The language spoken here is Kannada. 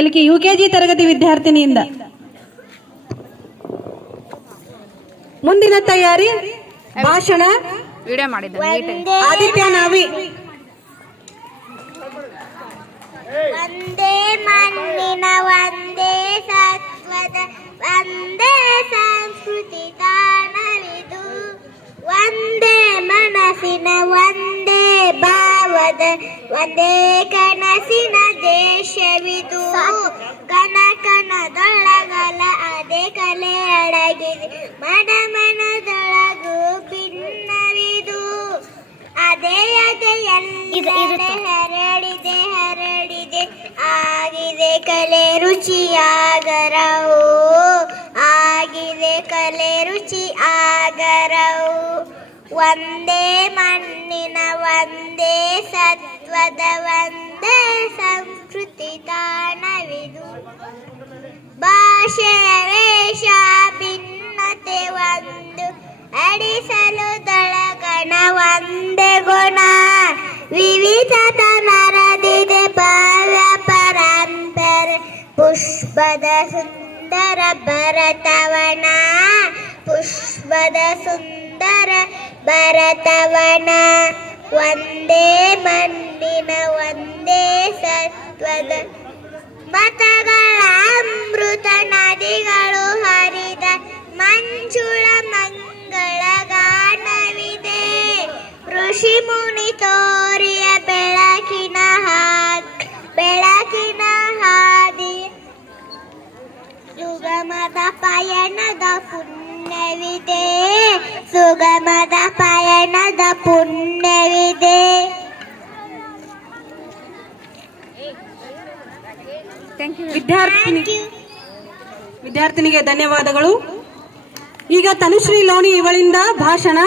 ಎಲ್ಕೆ ಯುಕೆಜಿ ತರಗತಿ ವಿದ್ಯಾರ್ಥಿನಿಯಿಂದ ಮುಂದಿನ ತಯಾರಿ ಭಾಷಣ ವಿಡಿಯೋ ಮಾಡಿದ್ದೆ ಆದಿತ್ಯ ನಾವಿ. ಒಂದೇ ಮಣ್ಣಿನ ಒಂದೇ ಸತ್ವದ ಒಂದೇ ಸಂಸ್ಕೃತಿ ತಾಣವಿದು, ಒಂದೇ ಮನಸ್ಸಿನ ಒಂದೇ ಭಾವದ ಒಂದೇ ಕನಸಿನ ದೇಶವಿದು. ಕಣ ಕಣದೊಳಗಲ ಅದೇ ಕಲೆ ಅಡಗಿದೆ, ಮನ ಮನದೊಳಗು ಭಿನ್ನವಿದು. ಅದೇ ಅದೇಯಲ್ಲಿ ಹರಡಿದೆ ಹರಡಿದೆ ಆಗಿದೆ ಕಲೆ ರುಚಿಯಾಗರವು, ಆಗಿದೆ ಕಲೆ ರುಚಿ ಆಗರವು. ಒಂದೇ ಮಣ್ಣಿನ ಒಂದೇ ಸತ್ವದ ಒಂದೇ ಸಂಸ್ಕೃತಿ ತಾಣವಿದು. ಭಾಷೆಯ ವೇಷ ಭಿನ್ನತೆ ಒಂದು, ಅಡಿಸಲು ದಳಗಣ ಒಂದೇ ಗುಣ. ವಿವಿಧತ ನರದಿದೆ ಭವ್ಯ ಪರಂಪರೆ, ಪುಷ್ಪದ ಸುಂದರ ಭರತವನ, ಪುಷ್ಪದ ಸುಂದರ ಭರತವನ. ಒಂದೇ ಮಣ್ಣಿನ ಒಂದೇ ಸತ್ವದ ಮತಗಳ ಅಮೃತ ನದಿಗಳು ಹರಿದ ಮಂಜುಳ ಮಂಗಳ ಗಾನವಿದೆ. ಋಷಿ ಮುನಿ ತೋರಿಯ ಬೆಳಕಿನ ಹಾದಿ, ಸುಗಮದ ಪಯಣದ ಪುಣ್ಯವಿದೆ, ಸುಗಮದ ಪಯಣದ ಪುಣ್ಯವಿದೆ. ವಿದ್ಯಾರ್ಥಿನಿಗೆ ಧನ್ಯವಾದಗಳು. ಈಗ ತನುಶ್ರೀ ಲೋಣಿ ಇವಳಿಂದ ಭಾಷಣ.